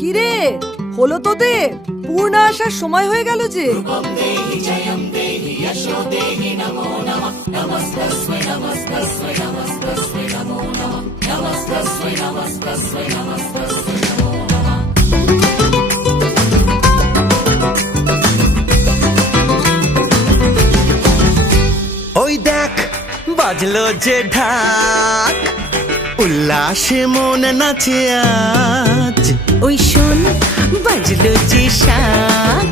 কিরে, হলো তোদের? পূর্ণা আসার সময় হয়ে গেল যে। ওই দেখ বাজলো যে ঢাক, উল্লাসে মন নাচে আজ। ওই শোন বাজলো যে শাক,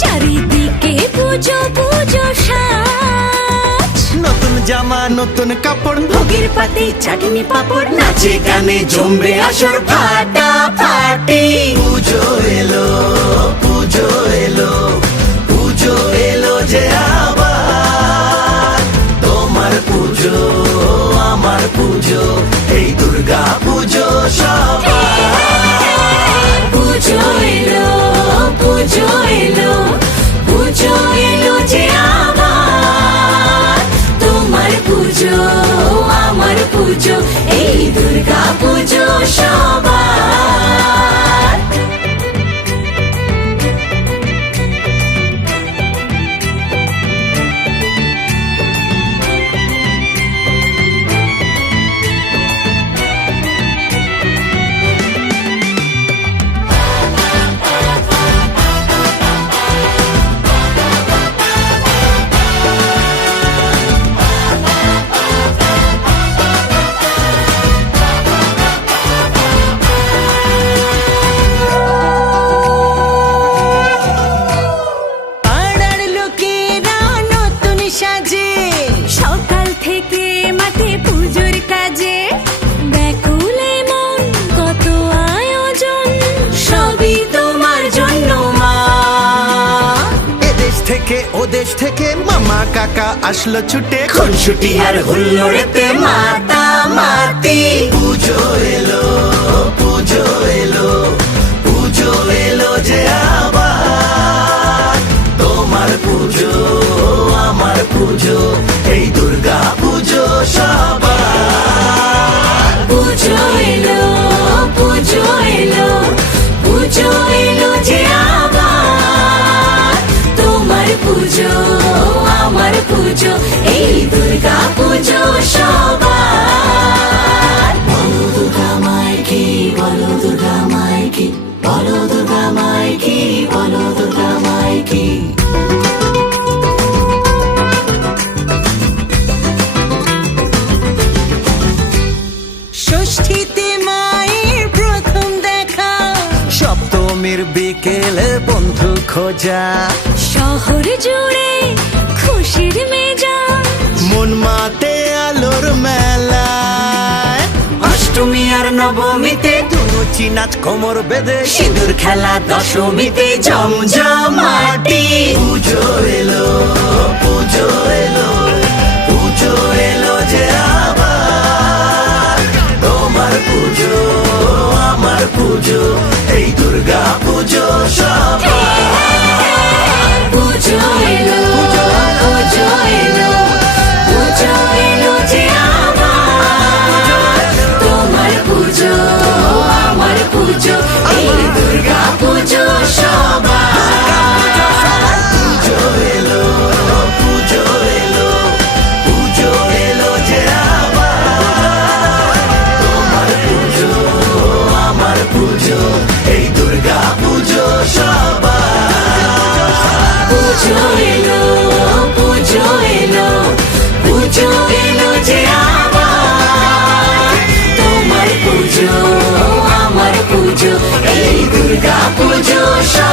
চারিদিকে পুজো পুজো সাজ। নতুন জামা নতুন কাপড়, ভোগের পাতে চাটনি পাপড়, নাচে গানে জমবে আসর ফাটাফাটি। পুজো এলো পুজো এলো পুজো এলো যে আবার। তোমার পুজো আমার পুজো, এই দুর্গা পুজো সবার। পুজো এলো পুজো এলো পুজো এলো যে আবার। তোমার পুজো আমার পুজো, এই দুর্গা পুজো সবার। পাড়ার লোকেরা নতুন সাজে, সকাল থেকে মাঠে পুজোর কাজে। ব্যাকুলে মন কত আয়োজন, সবই তোমার জন্য মা। এদেশ থেকে ওদেশ থেকে মামা কাকা আসলো ছুটে, খুনসুটি আর হুল্লোড়েতে মাতামাতি। পুজো এলো পুজো এলো পুজো এলো যে আবার। তোমার পুজো আমার পুজো, এই দুর্গা পুজো সবার। পুজো এলো পুজো এলো পুজো এলো যে আবার। তোমার পুজো আমার পুজো, এই দুর্গা পুজো সবার। বলো দুর্গা মায় কি, বলো দুর্গা মায় কি, বলো দুর্গা মায় কি, বলো দুর্গা মায় কি। ষষ্ঠীতে মায়ের প্রথম দেখা, সপ্তমীর বিকেলে বন্ধু খোঁজা। শহর জুড়ে খুশির মেজাজ, মন মাতে আলোর মেলায়। অষ্টমী আর নবমীতে ধুনুচি নাচ কোমর বেঁধে, সিঁদুর খেলা দশমীতে জমজমাটি। পুজো এলো পুজো এলো পুজো এলো যে আবার। তোমার পুজো আমার পুজো, এই দুর্গা পুজো সবার। পুজো এলো পুজো এলো পুজো এলো যে আবার। তোমার পুজো আমার পুজো, এই দুর্গা পুজো সবার। পুজো এলো পুজো এলো পুজো এলো যে আবার। তোমার পুজো আমার পুজো, এই দুর্গা পুজো সবার। পুজো এলো পুজো এলো পুজো এলো যে আবার। তোমার পুজো আমার পুজো, এই দুর্গা পুজো সবার।